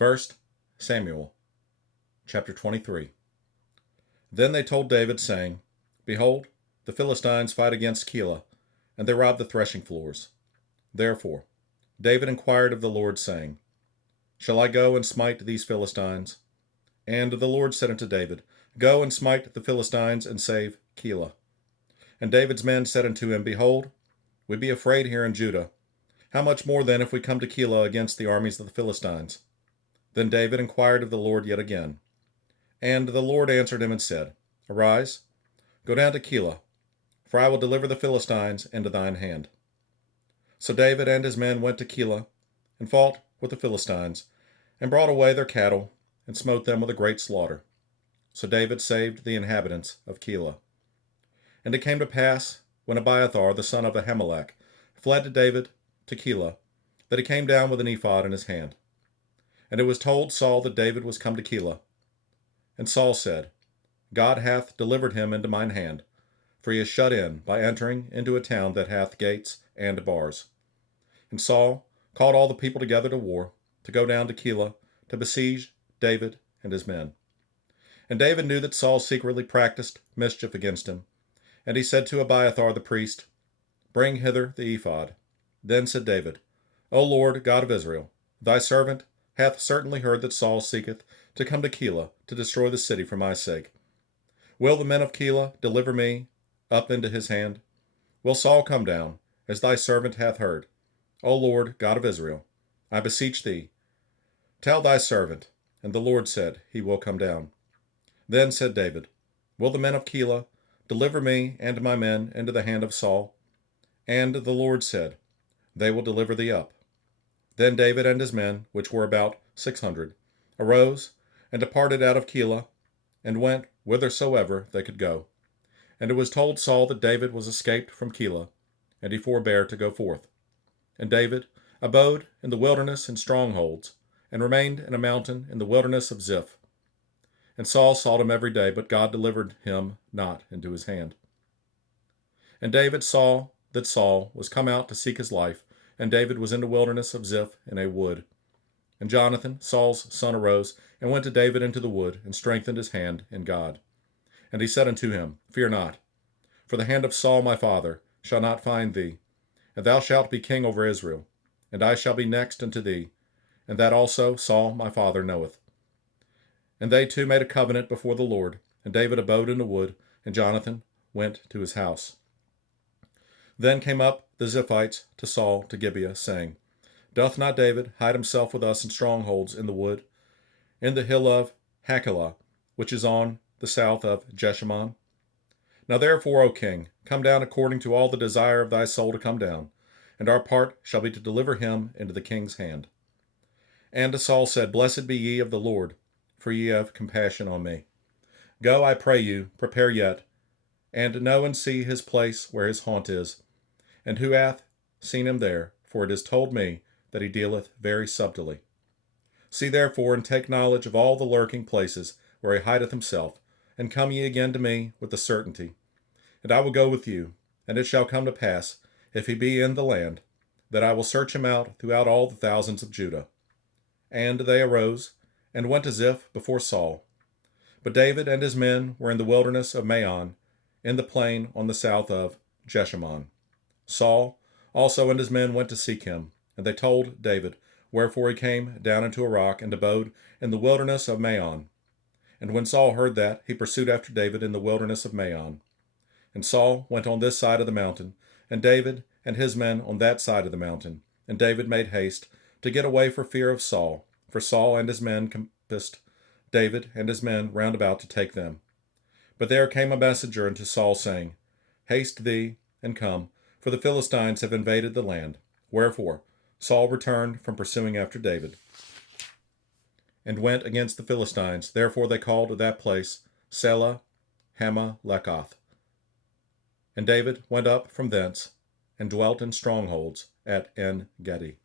1 Samuel chapter 23. Then they told David, saying, Behold, the Philistines fight against Keilah, and they rob the threshing floors. Therefore David inquired of the Lord, saying, Shall I go and smite these Philistines? And the Lord said unto David, Go and smite the Philistines, and save Keilah. And David's men said unto him, Behold, we be afraid here in Judah. How much more then if we come to Keilah against the armies of the Philistines? Then David inquired of the Lord yet again. And the Lord answered him and said, Arise, go down to Keilah, for I will deliver the Philistines into thine hand. So David and his men went to Keilah, and fought with the Philistines, and brought away their cattle, and smote them with a great slaughter. So David saved the inhabitants of Keilah. And it came to pass, when Abiathar the son of Ahimelech fled to David to Keilah, that he came down with an ephod in his hand. And it was told Saul that David was come to Keilah. And Saul said, God hath delivered him into mine hand, for he is shut in by entering into a town that hath gates and bars. And Saul called all the people together to war, to go down to Keilah, to besiege David and his men. And David knew that Saul secretly practiced mischief against him. And he said to Abiathar the priest, Bring hither the ephod. Then said David, O Lord, God of Israel, thy servant hath certainly heard that Saul seeketh to come to Keilah to destroy the city for my sake. Will the men of Keilah deliver me up into his hand? Will Saul come down, as thy servant hath heard? O Lord, God of Israel, I beseech thee, tell thy servant. And the Lord said, He will come down. Then said David, Will the men of Keilah deliver me and my men into the hand of Saul? And the Lord said, They will deliver thee up. Then David and his men, which were about 600, arose and departed out of Keilah, and went whithersoever they could go. And it was told Saul that David was escaped from Keilah, and he forbare to go forth. And David abode in the wilderness in strongholds, and remained in a mountain in the wilderness of Ziph. And Saul sought him every day, but God delivered him not into his hand. And David saw that Saul was come out to seek his life, and David was in the wilderness of Ziph in a wood. And Jonathan, Saul's son, arose, and went to David into the wood, and strengthened his hand in God. And he said unto him, Fear not, for the hand of Saul my father shall not find thee, and thou shalt be king over Israel, and I shall be next unto thee, and that also Saul my father knoweth. And they two made a covenant before the Lord, and David abode in the wood, and Jonathan went to his house. Then came up the Ziphites to Saul to Gibeah, saying, Doth not David hide himself with us in strongholds in the wood, in the hill of Hachilah, which is on the south of Jeshimon? Now therefore, O king, come down according to all the desire of thy soul to come down, and our part shall be to deliver him into the king's hand. And Saul said, Blessed be ye of the Lord, for ye have compassion on me. Go, I pray you, prepare yet, and know and see his place where his haunt is, and who hath seen him there, for it is told me that he dealeth very subtilly. See therefore, and take knowledge of all the lurking places where he hideth himself, and come ye again to me with the certainty. And I will go with you, and it shall come to pass, if he be in the land, that I will search him out throughout all the thousands of Judah. And they arose, and went to Ziph before Saul. But David and his men were in the wilderness of Maon, in the plain on the south of Jeshimon. Saul also and his men went to seek him, and they told David, wherefore he came down into a rock, and abode in the wilderness of Maon. And when Saul heard that, he pursued after David in the wilderness of Maon. And Saul went on this side of the mountain, and David and his men on that side of the mountain. And David made haste to get away for fear of Saul, for Saul and his men compassed David and his men round about to take them. But there came a messenger unto Saul, saying, Haste thee, and come, for the Philistines have invaded the land. Wherefore Saul returned from pursuing after David, and went against the Philistines. Therefore they called that place Selah Hamahleketh. And David went up from thence, and dwelt in strongholds at En Gedi.